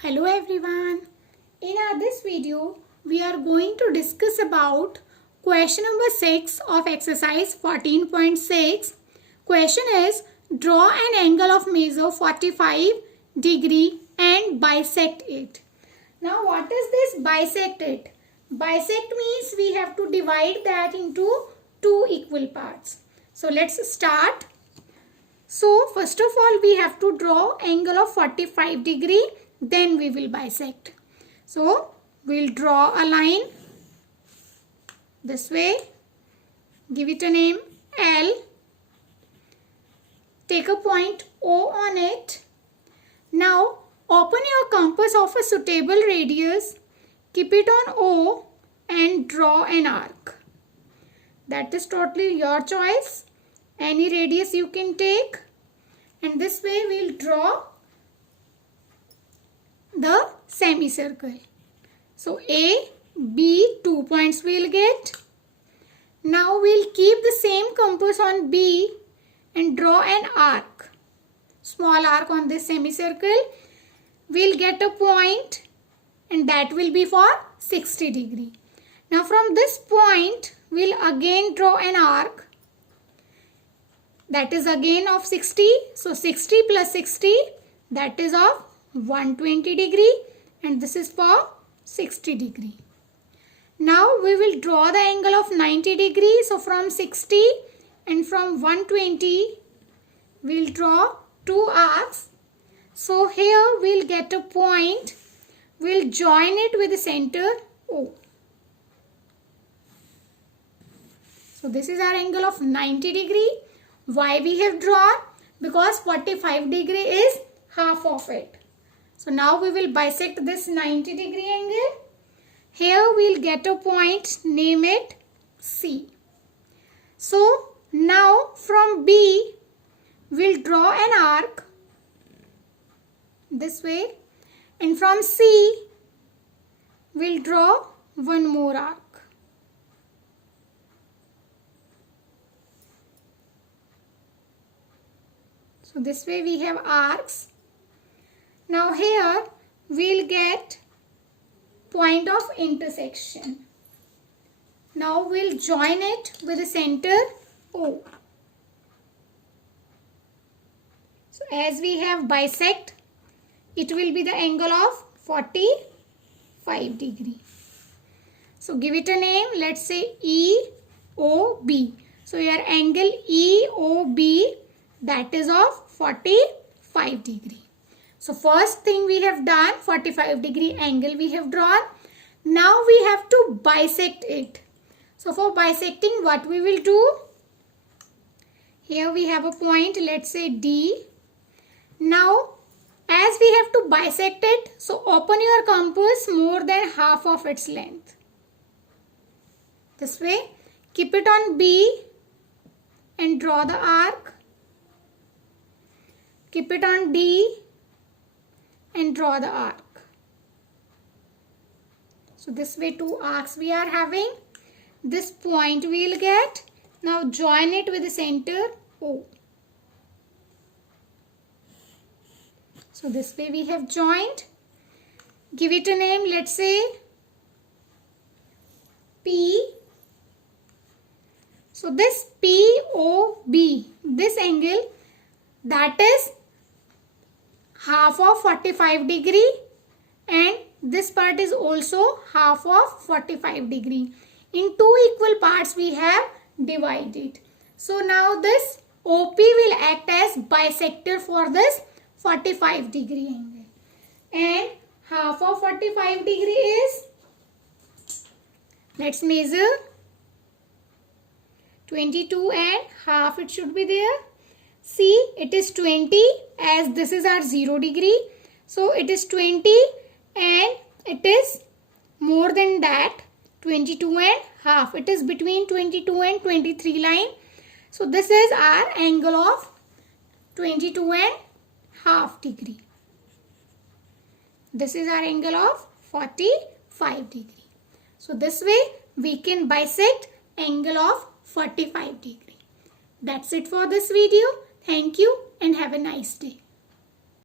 Hello everyone. In this video, we are going to discuss about question number 6 of exercise 14.6. Question is, draw an angle of measure 45 degree and bisect it. Now what is this bisect it? Bisect means we have to divide that into two equal parts. So let's start. So first of all, we have to draw angle of 45 degree. Then we will bisect. So we'll draw a line this way. Give it a name L. Take a point O on it. Now open your compass of a suitable radius. Keep it on O and draw an arc. That is totally your choice. Any radius you can take. And this way we'll draw the semicircle. So A, B, 2 points we'll get. Now we'll keep the same compass on B and draw an arc. Small arc on this semicircle. We'll get a point and that will be for 60 degree. Now from this point we'll again draw an arc. That is again of 60. So 60 plus 60, that is of 120 degree, and this is for 60 degree. Now we will draw the angle of 90 degree. So from 60 and from 120 we'll draw two arcs. So here we'll get a point. We'll join it with the center O. So this is our angle of 90 degree. Why we have drawn? Because 45 degree is half of it. So now we will bisect this 90 degree angle. Here we'll get a point, name it C. So now from B we'll draw an arc this way, and from C we'll draw one more arc. So this way we have arcs. Now here we'll get point of intersection. Now we'll join it with the center O. So as we have bisect, it will be the angle of 45 degree. So give it a name. Let's say EOB. So your angle EOB, that is of 45 degree. So first thing we have done, 45 degree angle we have drawn. Now we have to bisect it. So for bisecting, what we will do? Here we have a point, let's say D. Now as we have to bisect it, so open your compass more than half of its length. This way, keep it on B and draw the arc. Keep it on D and draw the arc. So this way two arcs we are having. This point we will get. Now join it with the center O. So this way we have joined. Give it a name. Let's say P. So this POB, this angle, that is half of 45 degree, and this part is also half of 45 degree. In two equal parts we have divided. So now this OP will act as bisector for this 45 degree angle. And half of 45 degree is, let's measure, 22 and half it should be there. See, it is 20 as this is our 0 degree. So it is 20 and it is more than that, 22 and half. It is between 22 and 23 line. So this is our angle of 22 and half degree. This is our angle of 45 degree. So this way we can bisect angle of 45 degree. That's it for this video. Thank you and have a nice day.